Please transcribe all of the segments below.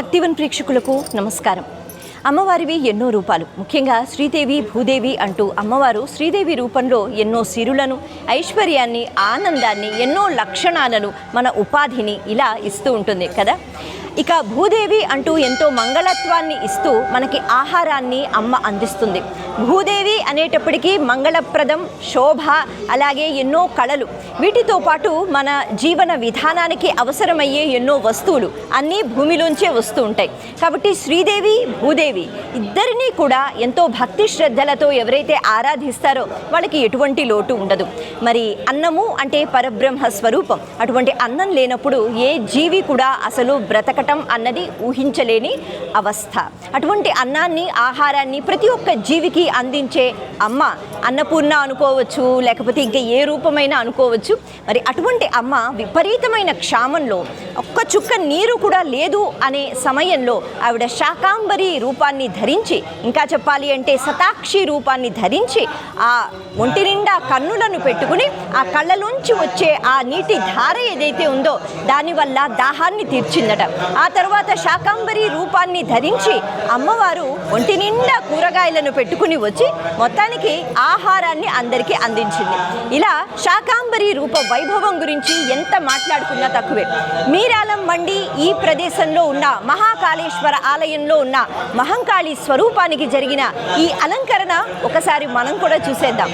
భక్తివన్ ప్రేక్షకులకు నమస్కారం. అమ్మవారివి ఎన్నో రూపాలు, ముఖ్యంగా శ్రీదేవి భూదేవి అంటూ అమ్మవారు శ్రీదేవి రూపంలో ఎన్నో సిరులను, ఐశ్వర్యాన్ని, ఆనందాన్ని, ఎన్నో లక్షణాలను, మన ఉపాధిని ఇలా ఇస్తూ ఉంటుంది కదా. ఇక భూదేవి అంటూ ఎంతో మంగళత్వాన్ని ఇస్తూ మనకి ఆహారాన్ని అమ్మ అందిస్తుంది. భూదేవి అనేటప్పటికీ మంగళప్రదం, శోభ, అలాగే ఎన్నో కళలు, వీటితో పాటు మన జీవన విధానానికి అవసరమయ్యే ఎన్నో వస్తువులు అన్నీ భూమిలోంచే వస్తూ ఉంటాయి. కాబట్టి శ్రీదేవి భూదేవి ఇద్దరినీ కూడా ఎంతో భక్తి శ్రద్ధలతో ఎవరైతే ఆరాధిస్తారో వాళ్ళకి ఎటువంటి లోటు ఉండదు. మరి అన్నము అంటే పరబ్రహ్మ స్వరూపం. అటువంటి అన్నం లేనప్పుడు ఏ జీవి కూడా అసలు బ్రతకటం అన్నది ఊహించలేని అవస్థ. అటువంటి అన్నాన్ని, ఆహారాన్ని ప్రతి ఒక్క జీవికి అందించే అమ్మ అన్నపూర్ణ అనుకోవచ్చు, లేకపోతే ఇంకా ఏ రూపమైనా అనుకోవచ్చు. మరి అటువంటి అమ్మ విపరీతమైన క్షామంలో ఒక్క చుక్క నీరు కూడా లేదు అనే సమయంలో ఆవిడ శాకాంబరి రూపాన్ని ధరించి, ఇంకా చెప్పాలి అంటే శతాక్షి రూపాన్ని ధరించి, ఆ ఒంటి నిండా కన్నులను పెట్టుకుని ఆ కళ్ళలోంచి వచ్చే ఆ నీటి ధార ఏదైతే ఉందో దానివల్ల దాహాన్ని తీర్చిందట. ఆ తర్వాత శాకాంబరి రూపాన్ని ధరించి అమ్మవారు ఒంటి నిండా కూరగాయలను పెట్టుకుని వచ్చి మొత్తానికి ఆహారాన్ని అందరికీ అందించింది. ఇలా శాకాంబరి రూప వైభవం గురించి ఎంత మాట్లాడుకున్నా తక్కువే. మీరాలం మండి ఈ ప్రదేశంలో ఉన్న మహాకాళేశ్వర ఆలయంలో ఉన్న మహంకాళి స్వరూపానికి జరిగిన ఈ అలంకరణ ఒకసారి మనం కూడా చూసేద్దాం.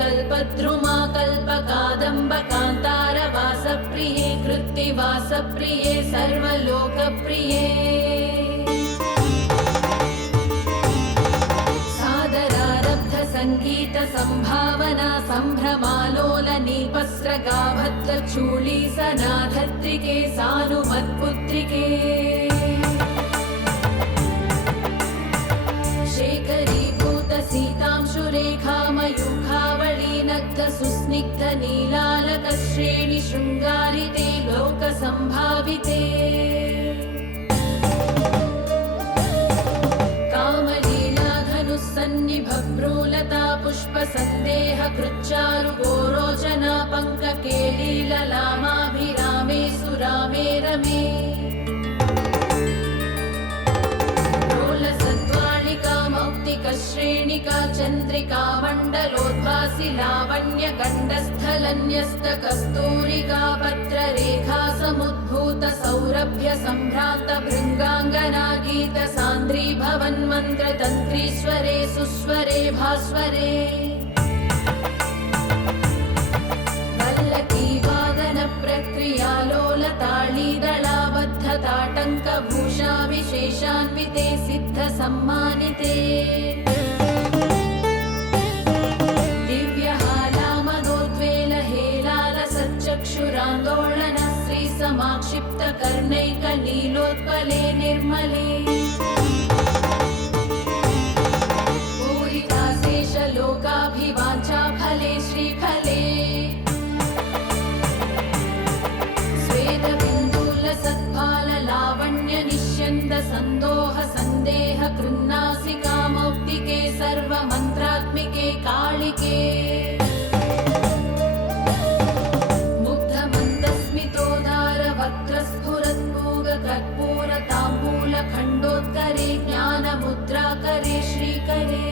कल्पद्रुमा कल्पकादम्ब कान्तार वासप्रिये कृत्तिवासप्रिये सर्वलोकप्रिये सादरारब्ध संगीत संभावना संभ्रमालोलनीपस्रगा भद्रचूली सनाधत्रिके सानुमत्पुत्रिके शेखरीभूत सीतांशुरेखा मयूखावळी नग्ध सुस्निग्ध नीलालक श्रेणि शृङ्गारिते लोकसम्भाविते कामलीलाधनुस्सन्निभभ्रूलता पुष्पसन्देह कृच्चारु गोरोचना पङ्ककेलीललामाभिरामे सुरामे रमे श्रेणिका चन्द्रिका मण्डलोद्भासि लावण्य गण्डस्थलन्यस्त कस्तूरिका पत्ररेखा समुद्भूत सौरभ्य सम्भ्रान्त भृङ्गाङ्गना गीत सान्द्री भवन्मन्त्र तन्त्रीश्वरे सुस्वरे भास्वरे वल्लकी वादन प्रक्रिया लोलताळीदळाबद्ध ताटङ्क भूषा विशेषान्विते सिद्ध सम्मानिते दिव्यहालामदोद्वेल हेलाल सच्चक्षुरान्दोलन श्री समाक्षिप्त कर्णैक नीलोत्पले निर्मले पूरिताशेष लोकाभिवाञ्छा फले श्रीफले संदोह संदेह कृन्नासिका मौक्तिके सर्वमन्त्रात्मिके कालिके मुग्ध मन्दस्मितोदार वक्त्रस्फुरत्पूग कर्पूर ताम्बूल खण्डोत्करे ज्ञानमुद्राकरे श्रीकरे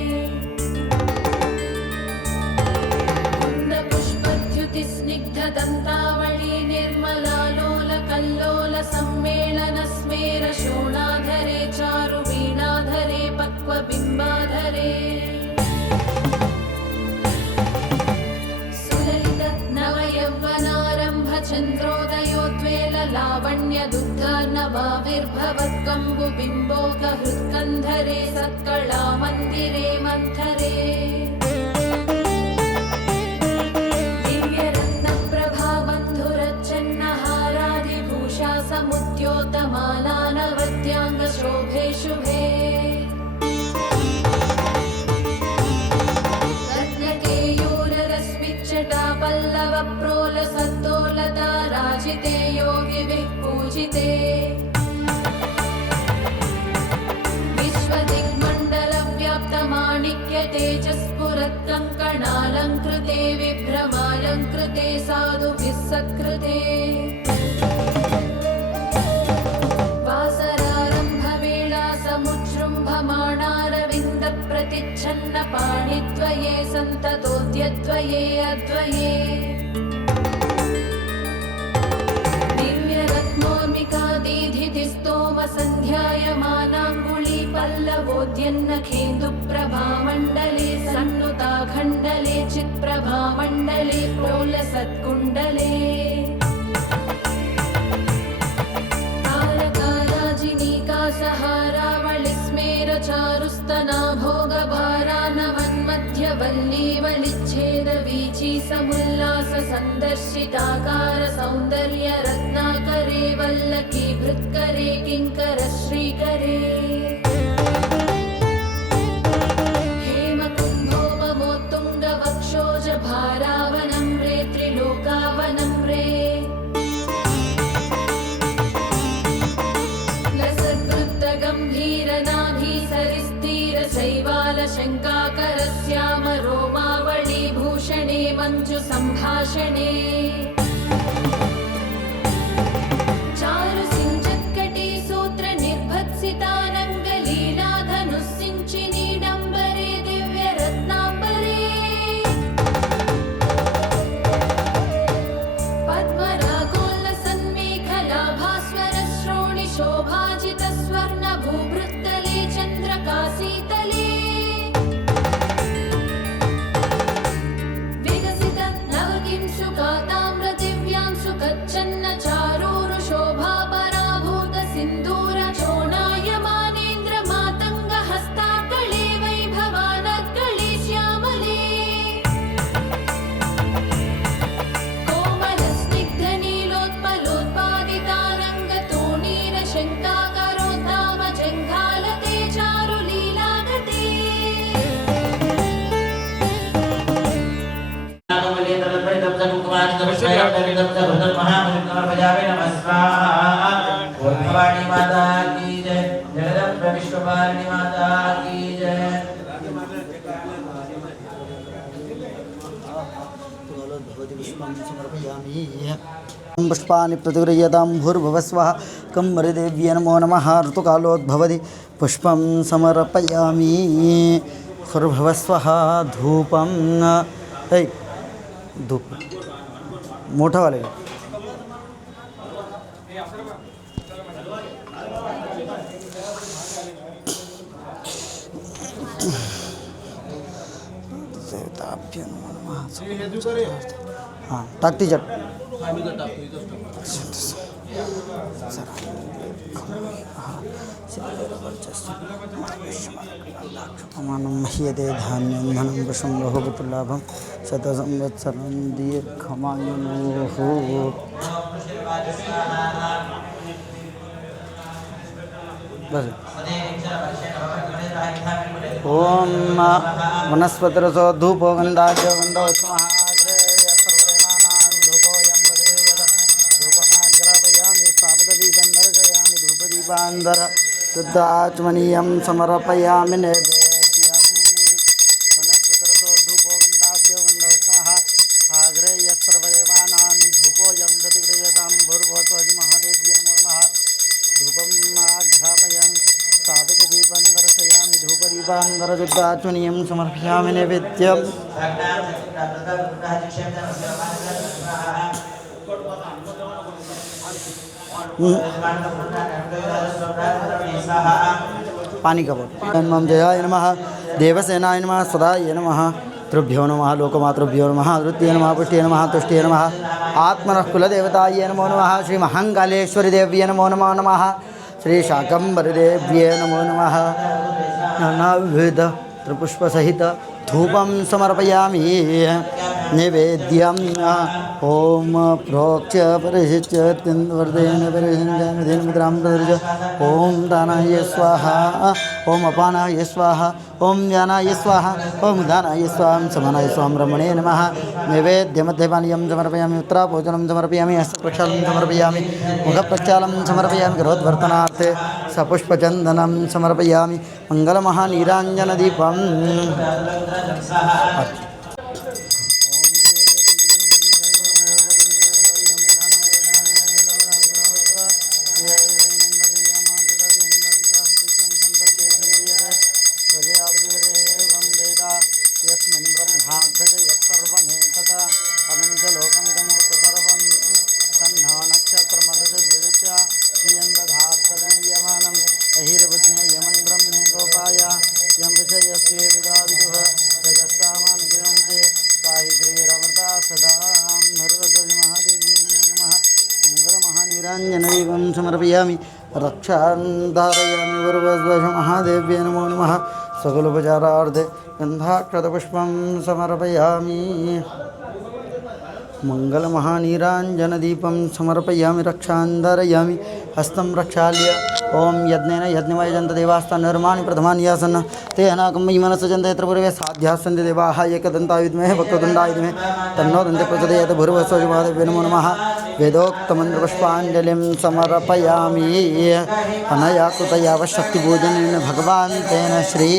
कुन्द पुष्पद्युति स्निग्ध दन्तावळी निर्मलालोल कल्लोल सम्मेलन स्मेर शोणाधरे चारु वीणाधरे पक्व बिम्बाधरे सुललित नवयौवनारम्भ चन्द्रोदयोद्वेल लावण्य दुग्धार्णवाविर्भवत्कम्बु बिम्बोक हृत्कन्धरे सत्कला मन्दिरे मन्थरे दिव्यरत्नप्रभा बन्धुरच्चन्न पूजिते योगिभिः पूजिते विश्वदिग्मण्डलव्याप्तमाणिक्यतेजस्फुरत्कङ्कणालङ्कृते विभ्रमालङ्कृते साधुभिः सत्कृते वासरारम्भवेळा समुजृम्भमाणारविन्दप्रतिच्छन्नपाणिद्वये सन्ततोऽद्यद्वये अद्वये दिव्यरत्नोर्मिकादीधिस्तोमसन्ध्यायमानाङ्गुली पल्लवोद्यन्नखेन्दुप्रभामण्डले सन्नुताखण्डले चित्प्रभामण्डले प्रोलसत्कुण्डले तारकाराजिनीकासहारावळिस्मेरचारुस्तना भोगभारानमन्मध्यवल्लीवलिच्छेदवीची समुल्लास सन्दर्शिताकार सौन्दर्य रत्नाकरे वल्लकी भृत्करे किङ्कर श्रीकरे हेमकुम्भोपमोत्तुङ्गवक्षोजभारावनं रे त्रिलोकावनं रे लसद्वृत्तगम्भीरनाभीसरिस्तीरशैवालशङ्काकरस्याम रोमावळीभूषणे मञ्जुसम्भाषणे चारुसिञ्चत्कटी सूत्रनिर्भत्सितानङ्गलीलाधनुस्सिञ्चिनीडम्बरे दिव्यरत्नाम्बरे पद्मरागोल्लसन्मेखलाभास्वरश्रोणिशोभाजितस्वर्णभूभृत्तले चन्द्रकाशीतले विकसित नवकिंशुकाताम्रदिव्यां सुखच्छन्न चारूरुशोभापराभूत सिन्दूर चोणायमानेन्द्रमातङ्गहस्ताकळे वैभवानद्गळे श्यामले कोमलस्निग्धनीलोत्पलोत्पादितारङ्गतोणीरशङ्काकरोद्धामजङ्घालते चारुलीलागते भवानी माता की जय, जगदम्बे विश्वपालिनी माता की जय। पुष्पाणि प्रतिगृह्यतां भूर्भुवस्वः कं मृदेव्यै नमो नमः ऋतुकालोद्भवति पुष्पं समर्पयामि भूर्भुवस्वः धूपं धूप मोठा वाले देवताभ्यो नमो नमः। हाँ टाकती चट मानं मह्यते धान्यं धनं वशं बहुपुत्रलाभं शतसंवत्सरं दीर्घमायुः। ओम वनस्पतिरसो धूपो गन्धाद्यो गन्धोत्तमः धूपदीपान्धर शुद्ध आचमनीयं समर्पयामि नैवेद्यं वनस्पतिरसो धूपो गन्धाद्यो गन्धोत्तमः आग्रे यस्सर्वदेवानां धूपोऽयं प्रतिगृह्यतां भूर्भुवस्वः महादेव्यै नमो नमः धूपं आघ्रापयामि साधकदीपं दर्शयामि धूपदीपान्धर शुद्ध आचमनीयं समर्पयामि नैवेद्यं पानी का बोल नमः जयाय नमः देवसेनाय नमः सदाय नमः त्रुभ्यो नमः लोकमातृभ्यो नमः धृत्यै नमः पुष्ट्यै नमः तुष्ट्यै नमः आत्मनः कुलदेवतायै नमो नमः श्री महाकालेश्वरी देव्यै नमो नमः श्री शाकम्भरीदेव्यै नमो नमः नानाविध त्रिपुष्पसहित धूपं समर्पयामि निवेद्यम् ॐ प्रोक्ष्य परिशिच्य तिन्द्वर्धेन परिशिञ्जामिधेन मुद्रां प्रदर्श ॐ दानाय स्वाहा ॐ अपानाय स्वाहा ॐ ज्ञानाय स्वाहा ॐ दानाय स्वाहा समानाय स्वां ब्रह्मणे नमः नैवेद्यमध्यपानीयं समर्पयामि उत्तराभोजनं समर्पयामि हस्तप्रक्षालं समर्पयामि मुखप्रक्षालं समर्पयामि करोद्वर्तनार्थे सपुष्पचन्दनं समर्पयामि मङ्गलमहानीराञ्जनदीपम् नीराञ्जनदीपं समर्पयामि रक्षां धारयामि वरवध्वजमहादेव्यै नमो नमः सकलोपचारार्थे गन्धाक्षतपुष्पं समर्पयामि मङ्गलमहानीराञ्जनदीपं समर्पयामि रक्षां धारयामि हस्तं प्रक्षाल्य ॐ यज्ञेन यज्ञमयजन्त देवास्ता निर्माणि प्रथमानि आसन् तेनाकं मयि मनसजन्त यत्र पूर्वे साध्याः सन्ति देवाः एकदन्ताय विद्महे वक्रतुण्डाय धीमहि तन्नो दन्ते प्रचोदयात् भूर्भुवस्सुवादेव्यै नमो नमः वेदोक्तमन्त्रपुष्पाञ्जलिं समर्पयामि अनया कृतया शक्तिपूजनेन भगवान् तेन श्री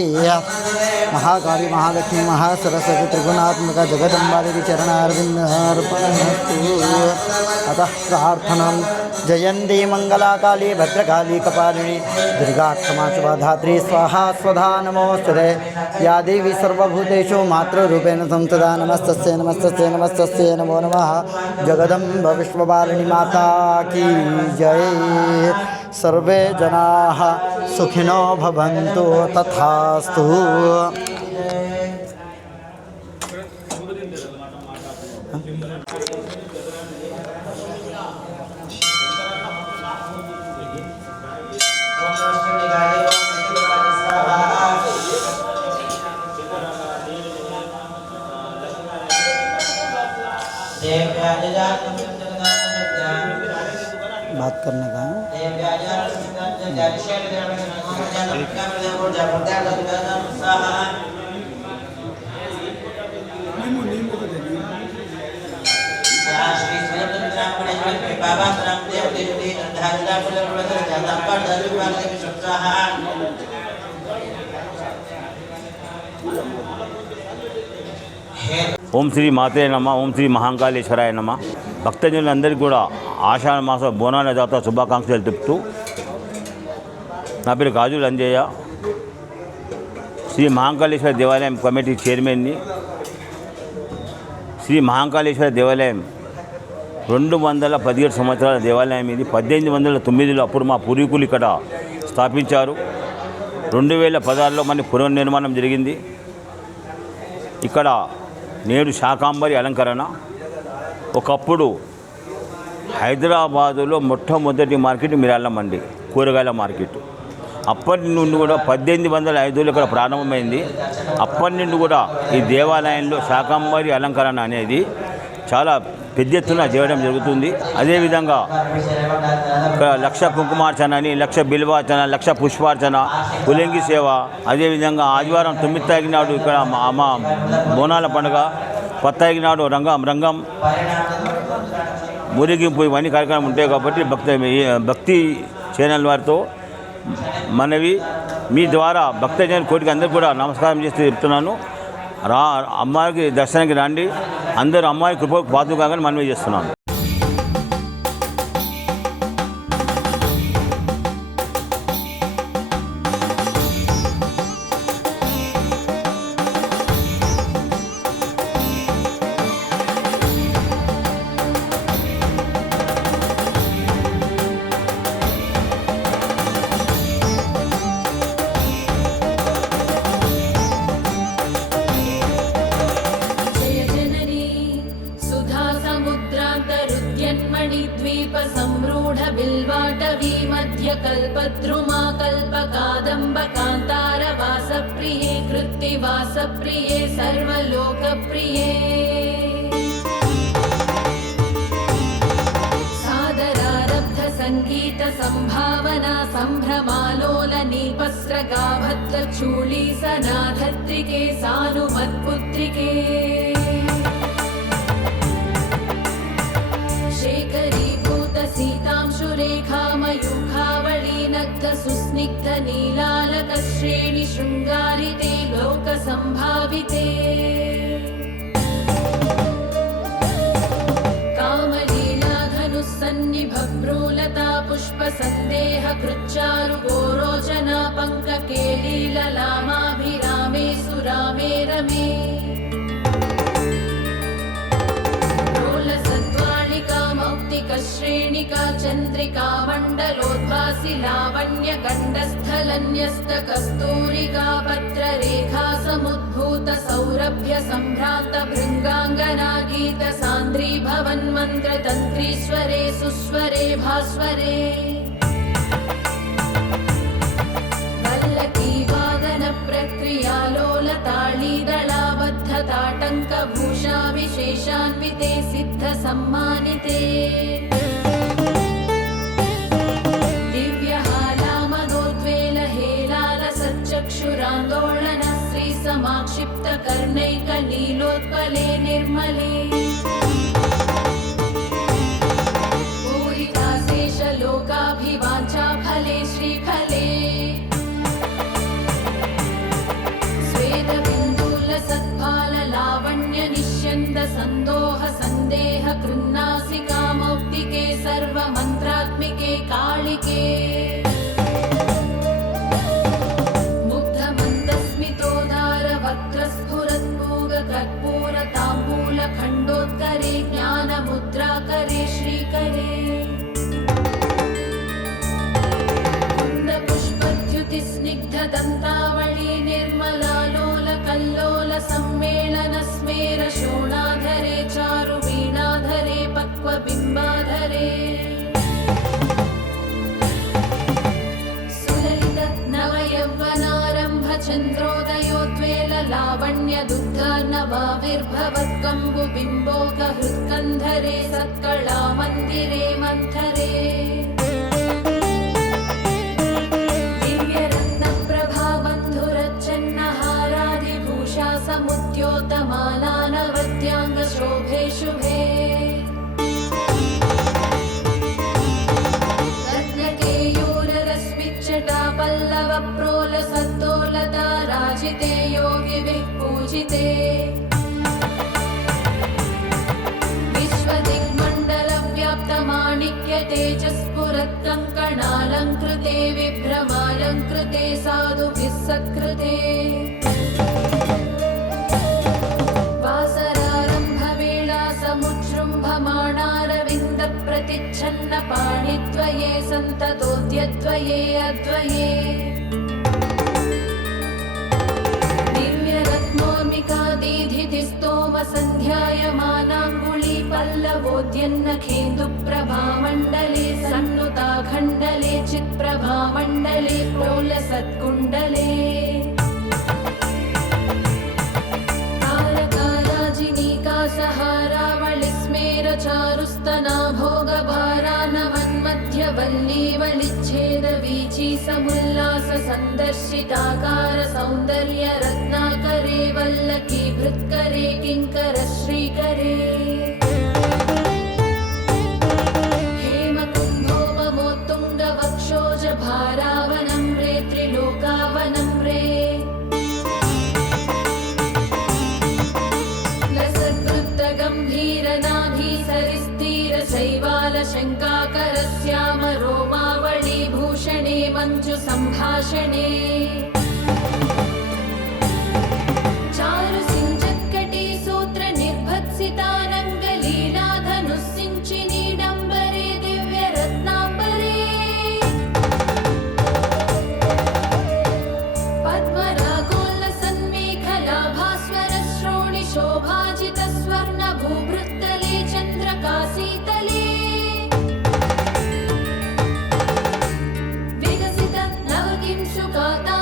महाकाली महालक्ष्मी महासरस्वती त्रिगुणात्मका जगदम्बादेवी चरणारविन्दार्पणमस्तु अतः प्रार्थनां जयन्ती मङ्गलाकाली भद्रकाली कपालिनी दुर्गा क्षमा शुभा धात्री स्वाहा स्वधा नमोस्तुते या देवी सर्वभूतेषु मातृरूपेण संस्थिता नमस्तस्यै नमस्तस्यै नमस्तस्यै नमो नमः जगदम्ब विश्वपालिनी माता की जय सर्वे जनाः सुखिनो भवन्तु तथास्तु बात करने का ఓం శ్రీ మాతే నమ ఓం శ్రీ మహాంకాళేశ్వరాయ నమ భక్తజనులందరికీ కూడా ఆషాఢ మాస బోనాల జాతర శుభాకాంక్షలు తెలుపుతూ నా పేరు గాజుల అంజయ్య శ్రీ మహాంకాళేశ్వర దేవాలయం కమిటీ చైర్మన్ని. శ్రీ మహాంకాళేశ్వర దేవాలయం 217 సంవత్సరాల దేవాలయం ఇది. 1809లో అప్పుడు మా పూర్వీకులు ఇక్కడ స్థాపించారు. 2016లో మన పునర్నిర్మాణం జరిగింది. ఇక్కడ నేడు శాకాంబరి అలంకరణ. ఒకప్పుడు హైదరాబాదులో మొట్టమొదటి మార్కెట్ మిరాళ్ళ మండి, కూరగాయల మార్కెట్. అప్పటి నుండి కూడా 1805లో ఇక్కడ ప్రారంభమైంది. అప్పటి నుండి కూడా ఈ దేవాలయంలో శాకాంబరి అలంకరణ అనేది చాలా పెద్ద ఎత్తున చేయడం జరుగుతుంది. అదేవిధంగా ఇక్కడ 1,00,000 కుంకుమార్చన అని, 1,00,000 బిల్వార్చన, 1,00,000 పుష్పార్చన, పులంగి సేవ, అదేవిధంగా ఆదివారం 9 తారీఖు నాడు ఇక్కడ మా బోనాల పండుగ, 10 తారీఖు నాడు రంగం ఊరేగింపు, ఇవన్నీ కార్యక్రమాలు ఉంటాయి. కాబట్టి భక్తి ఛానల్ వారితో మనవి, మీ ద్వారా భక్తజన కోటికి అందరికీ కూడా నమస్కారం చేస్తూ చెప్తున్నాను. అమ్మవారికి దర్శనానికి రండి, అందరూ అమ్మవారి కృపకు పాత్రలు కాగానే మనవి చేస్తున్నాను. कल्पद्रुमा कल्पकादम्ब कान्तारवासप्रिये कृत्तिवासप्रिये सर्वलोकप्रिये संभावना संभ्रमालोलनीपस्रगा भद्रचूली सनाधत्रिके सानुमत्पुत्रिके शेखरीभूत सीतांशुरेखामयूखावळी नग्ध सुस्निग्ध नीलालकश्रेणि शृङ्गारिते लोकसम्भाविते कामलीलाधनुस्सन्निभभ्रूलता पुष्पसन्देह कृच्चारु गोरोचना पङ्ककेलीललामाभिरामे सुरामे रमे मौक्तिकश्रेणिका चन्द्रिका मण्डलोद्भासि लावण्य गण्डस्थलन्यस्त कस्तूरिका पत्ररेखा समुद्भूत सौरभ्य सम्भ्रान्त भृङ्गाङ्गना गीत सान्द्री भवन्मन्त्रतन्त्रीश्वरे सुस्वरे भास्वरे वल्लकीवादन प्रक्रियालोलताळीदलाबद्धताटङ्कभूषा विशेषान्विते सिद्धसम्मानिते दिव्यहालामनोद्वेलहेलालसच्चक्षुरान्दोलन श्रीसमाक्षिप्तकर्णैकनीलोत्पले निर्मले पूरिताशेषलोकाभिवाञ्छाफले श्रीफले सद्भाललावण्य निश्यन्द सन्दोह सन्देह कृन्नासिका मौक्तिके सर्वमन्त्रात्मिके कालिके मुग्धमन्दस्मितोदार वक्त्रस्फुरत्पूग कर्पूर ताम्बूल खण्डोत्करे ज्ञानमुद्राकरे श्रीकरे कुन्दपुष्पद्युतिस्निग्धदन्तावळी निर्मलालोल कल्लोल सम्मेलन स्मेर शोणाधरे चारु वीणाधरे पक्वबिम्बाधरे सुललित नवयौवनारम्भ चन्द्रोदयोद्वेल लावण्य दुग्धार्णवाविर्भवत्कम्बु बिम्बोक हृत्कन्धरे सत्कला मन्दिरे मन्थरे समुद्योतमालानवद्यांगशोभे शुभे रत्नकेयूररश्मिच्चटा पल्लव प्रोल सत्तोलता राजिते योगिभिः पूजिते विश्वदिग्मण्डलव्याप्तमाणिक्य तेजस्फुरत्कङ्कणालङ्कृते विभ्रमालङ्कृते साधुभिः सत्कृते समुजृम्भमाणारविन्द प्रतिच्छन्न पाणिद्वये सन्ततोद्यद्वये अद्वये दिव्यरत्नोर्मिका दीधिस्तोम सन्ध्यायमानाङ्गुली पल्लवोद्यन्नखेन्दुप्रभामण्डले सन्नुताखण्डले चित्प्रभामण्डले प्रोलसत्कुण्डले सहारावळिस्मेर चारुस्तना भोगभारानवन्मध्यवल्लीवलिच्छेद वीची समुल्लास सन्दर्शिताकार सौन्दर्य रत्नाकरे वल्लकी भृत्करे किङ्कर श्रीकरे हेमकुम्भोपमोत्तुङ्ग वक्षोज भारावनं रे त्रिलोकावनं रे शैवालशङ्काकरस्याम रोमावळी भूषणे मञ्जु सम्भाषणे चारु सिञ्चत्कटी सूत्र निर्भत्सितानङ्गलीलाधनुस्सिञ्चिनी डम्बरे दिव्यरत्नाम्बरे पद्मरागोल्लसन्मेखलाभास्वर श्रोणि शोभाजित स्वर्ण भूभृत्तले चन्द्रकाशीतले विकसित नवकिंशुकाता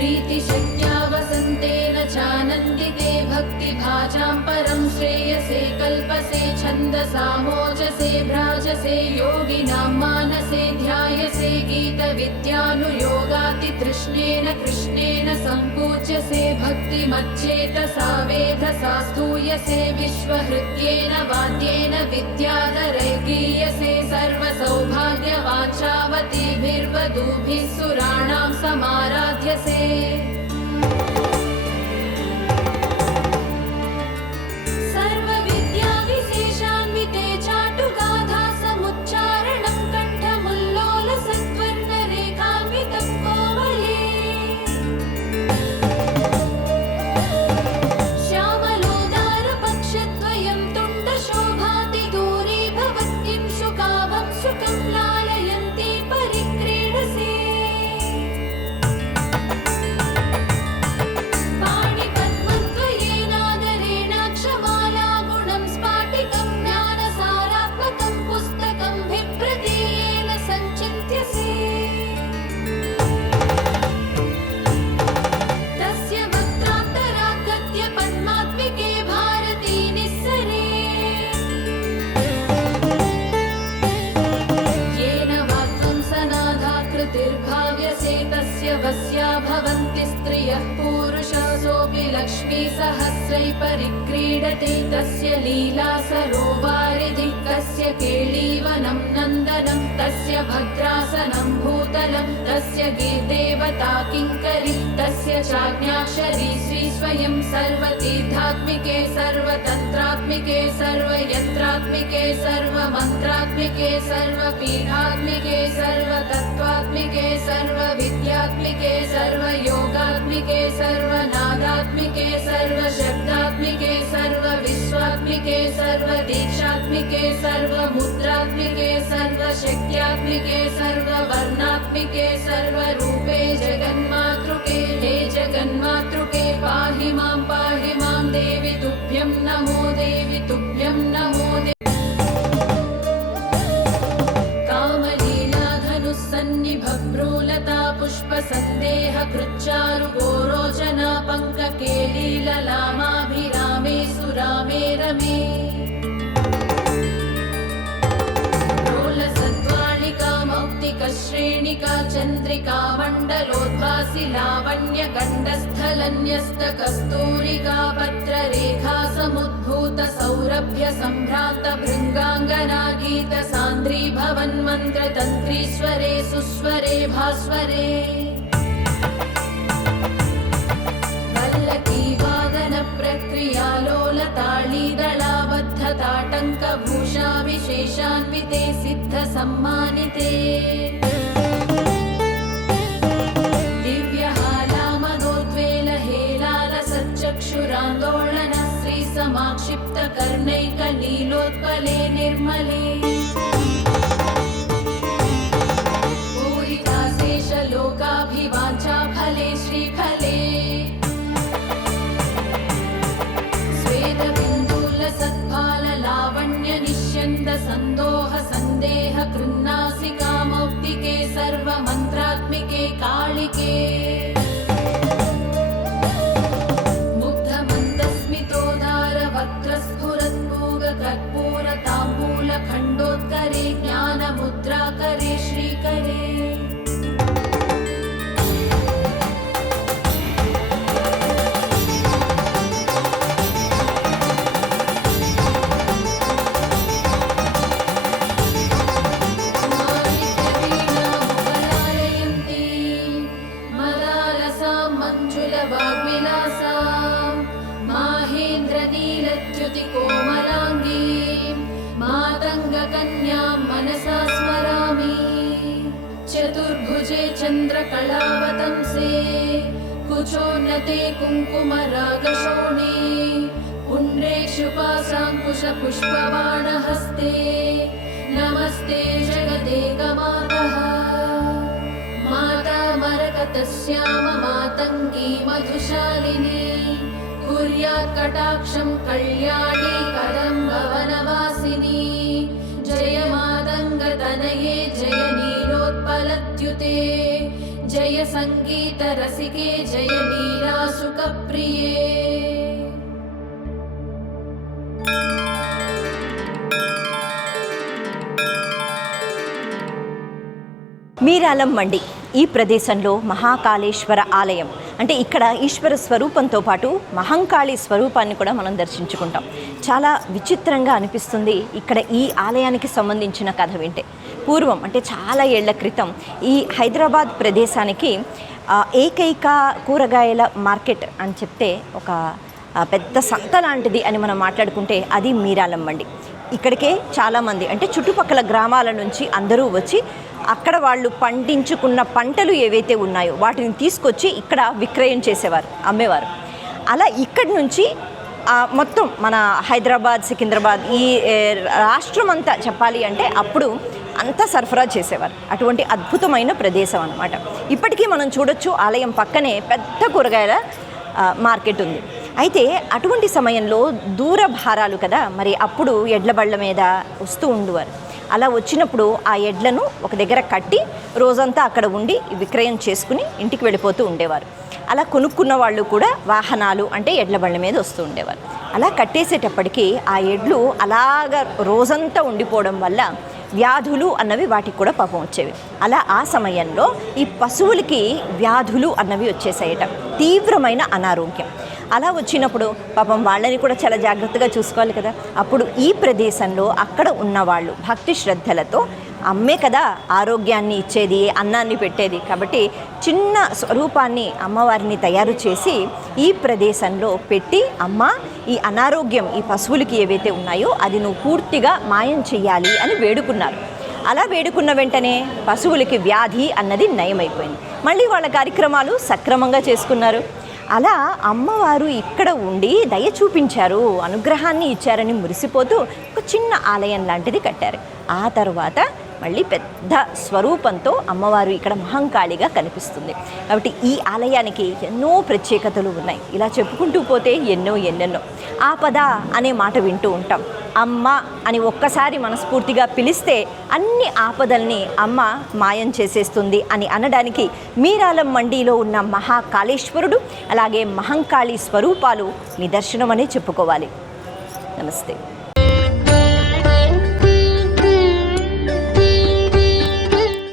प्रीतिशक्त्या वसन्तेन चानन्दिते भक्तिभाजां परं श्रेयसे कल्पसे छन्दसामोजसे भ्राजसे योगिनां मानसे ध्यायसे गीतविद्यानुयोगातितृष्णेन कृष्णेन सम्पूज्यसे भक्तिमच्चेतसा वेधसा स्तूयसे विश्वहृद्येन वाद्येन विद्याधरै गीयसे सर्वसौभाग्यवाञ्छावतीभिर्वधूभिः सुराणां समाराध्यसे सर्वविद्याविशेषान्विते चाटुगाथा समुच्चारणं कण्ठमुल्लोलसत्वर्णरेखान्वितं कोमले श्यामलोदारपक्षद्वयं तुण्डशोभाति दूरे भवत्किं शुकाभं सुखं लालयन्ती परिक्रीडसे पाणिपद्मद्वयेनादरेणाक्षमाला गुणं स्फाटिकं ज्ञानसारात्मकं पुस्तकं बिभ्रतीयेन सञ्चिन्त्यसे तस्य वक्त्रान्तरागत्य पद्मात्मिके भारती निस्सरे येन वाक्वंसनाधाकृतिर्भाव्यसे तस्य वस्या भवन्ति स्त्रियः पूरुषसोऽपि लक्ष्मीसहस्रै परिक्रीडते तस्य लीला सरोवारिधिः कस्य केळीवनं नन्दनं तस्य भद्रासनं भूतलं तस्य गीर्देवता किङ्करी तस्य चाज्ञाक्षरी श्री स्वयं सर्वतीर्थात्मिके सर्वतन्त्रात्मिके सर्वयन्त्रात्मिके सर्वमन्त्रात्मिके सर्वपीठात्मिके सर्वतत्त्वात्मिके सर्वविद्यात्मिके सर्वयोगात्मिके सर्वनादात्मिके सर्वशब्दात्मिके सर्वविश्वात्मिके सर्वदीक्षात्मिके सर्वमुद्रात्मिके सर्वशक्त्यात्मिके सर्ववर्णात्मिके सर्वरूपे जगन्मातृके हे जगन्मातृके पाहि मां देवि तुभ्यं नमो देवि तुभ्यं नमो कामलीलाधनुस्सन्निभभ्रूलता पुष्पसन्देह कृच्चारु गोरोचना पङ्ककेलीललामाभिरामे सुरामे रमे रोलसद्वालिका मौक्तिकश्रेणिका चन्द्रिका मण्डलोद्भासि लावण्यगण्डस्थलन्यस्तकस्तूरिका पत्ररेखा समुद्भूत सौरभ्य सम्भ्रान्त भृङ्गाङ्गना गीतसान्द्री भवन्मन्त्रतन्त्रीश्वरे सुस्वरे भास्वरे वल्लकीवादन प्रक्रियालोलताळीदलाबद्धताटङ्कभूषा विशेषान्विते सिद्धसम्मानिते दिव्यहालामदोद्वेल हेलालसच्चक्षुरान्दोलन श्रीसमाक्षिप्तकर्णैकनीलोत्पले निर्मले पूरिताशेषलोकाभिवाञ्छाफले श्रीफले सन्दोह सन्देह कृन्नासिका मौक्तिके सर्वमन्त्रात्मिके कालिके मुग्धमन्दस्मितोदार वक्त्रस्फुरत्पूग कर्पूर ताम्बूलखण्डोत्करे ज्ञानमुद्राकरे श्रीकरे कोमलांगी मातंगकन्यां मनसा स्मरामि चतुर्भुजे चन्द्रकलावतंसे कुचोन्नते कुङ्कुमरागशोणे पुण्ड्रेक्षुपाशाङ्कुशपुष्पबाणहस्ते नमस्ते जगदेकमातः माता मरकतश्याम मातङ्गी मधुशालिनी कुर्यात् कटाक्षं कल्याणी कदम्बवनवासिनी जय मातङ्गतनये जय नीलोत्पलद्युते जय सङ्गीतरसिके जय लीलासुखप्रिये। మీరాలం మండి ఈ ప్రదేశంలో మహాకాళేశ్వర ఆలయం. అంటే ఇక్కడ ఈశ్వర స్వరూపంతో పాటు మహంకాళి స్వరూపాన్ని కూడా మనం దర్శించుకుంటాం. చాలా విచిత్రంగా అనిపిస్తుంది ఇక్కడ ఈ ఆలయానికి సంబంధించిన కథ వింటే. పూర్వం అంటే చాలా ఏళ్ల క్రితం ఈ హైదరాబాద్ ప్రదేశానికి ఏకైక కూరగాయల మార్కెట్ అని చెప్తే ఒక పెద్ద సంత లాంటిది అని మనం మాట్లాడుకుంటే అది మీరాలం మండి. ఇక్కడికే చాలామంది అంటే చుట్టుపక్కల గ్రామాల నుంచి అందరూ వచ్చి అక్కడ వాళ్ళు పండించుకున్న పంటలు ఏవైతే ఉన్నాయో వాటిని తీసుకొచ్చి ఇక్కడ విక్రయం చేసేవారు, అమ్మేవారు. అలా ఇక్కడి నుంచి మొత్తం మన హైదరాబాద్, సికింద్రాబాద్ ఈ రాష్ట్రం అంతా చెప్పాలి అంటే అప్పుడు అంతా సరఫరా చేసేవారు. అటువంటి అద్భుతమైన ప్రదేశం అన్నమాట. ఇప్పటికీ మనం చూడొచ్చు ఆలయం పక్కనే పెద్ద కూరగాయల మార్కెట్ ఉంది. అయితే అటువంటి సమయంలో దూర భారాలు కదా, మరి అప్పుడు ఎడ్ల బళ్ళ మీద వస్తూ ఉండేవారు. అలా వచ్చినప్పుడు ఆ ఎడ్లను ఒక దగ్గర కట్టి రోజంతా అక్కడ ఉండి విక్రయం చేసుకుని ఇంటికి వెళ్ళిపోతూ ఉండేవారు. అలా కొనుక్కున్న వాళ్ళు కూడా వాహనాలు అంటే ఎడ్ల బళ్ళ మీద వస్తూ ఉండేవారు. అలా కట్టేసేటప్పటికీ ఆ ఎడ్లు అలాగా రోజంతా ఉండిపోవడం వల్ల వ్యాధులు అన్నవి వాటికి కూడా పాపం వచ్చేవి. అలా ఆ సమయంలో ఈ పశువులకి వ్యాధులు అన్నవి వచ్చేసాయట, తీవ్రమైన అనారోగ్యం. అలా వచ్చినప్పుడు పాపం వాళ్ళని కూడా చాలా జాగ్రత్తగా చూసుకోవాలి కదా. అప్పుడు ఈ ప్రదేశంలో అక్కడ ఉన్నవాళ్ళు భక్తి శ్రద్ధలతో అమ్మే కదా ఆరోగ్యాన్ని ఇచ్చేది, అన్నాన్ని పెట్టేది, కాబట్టి చిన్న స్వరూపాన్ని అమ్మవారిని తయారు చేసి ఈ ప్రదేశంలో పెట్టి, అమ్మ ఈ అనారోగ్యం ఈ పశువులకి ఏవైతే ఉన్నాయో అది నువ్వు పూర్తిగా మాయం చెయ్యాలి అని వేడుకున్నారు. అలా వేడుకున్న వెంటనే పశువులకి వ్యాధి అన్నది నయమైపోయింది. మళ్ళీ వాళ్ళ కార్యక్రమాలు సక్రమంగా చేసుకున్నారు. అలా అమ్మవారు ఇక్కడ ఉండి దయ చూపించారు, అనుగ్రహాన్ని ఇచ్చారని మురిసిపోతూ ఒక చిన్న ఆలయం లాంటిది కట్టారు. ఆ తర్వాత మళ్ళీ పెద్ద స్వరూపంతో అమ్మవారు ఇక్కడ మహంకాళిగా కనిపిస్తుంది. కాబట్టి ఈ ఆలయానికి ఎన్నో ప్రత్యేకతలు ఉన్నాయి. ఇలా చెప్పుకుంటూ పోతే ఎన్నెన్నో. ఆపద అనే మాట వింటూ ఉంటాం. అమ్మ అని ఒక్కసారి మనస్ఫూర్తిగా పిలిస్తే అన్ని ఆపదల్ని అమ్మ మాయం చేసేస్తుంది అని అనడానికి మీరాలం మండిలో ఉన్న మహాకాళేశ్వరుడు అలాగే మహంకాళి స్వరూపాలు నిదర్శనమనే చెప్పుకోవాలి. నమస్తే.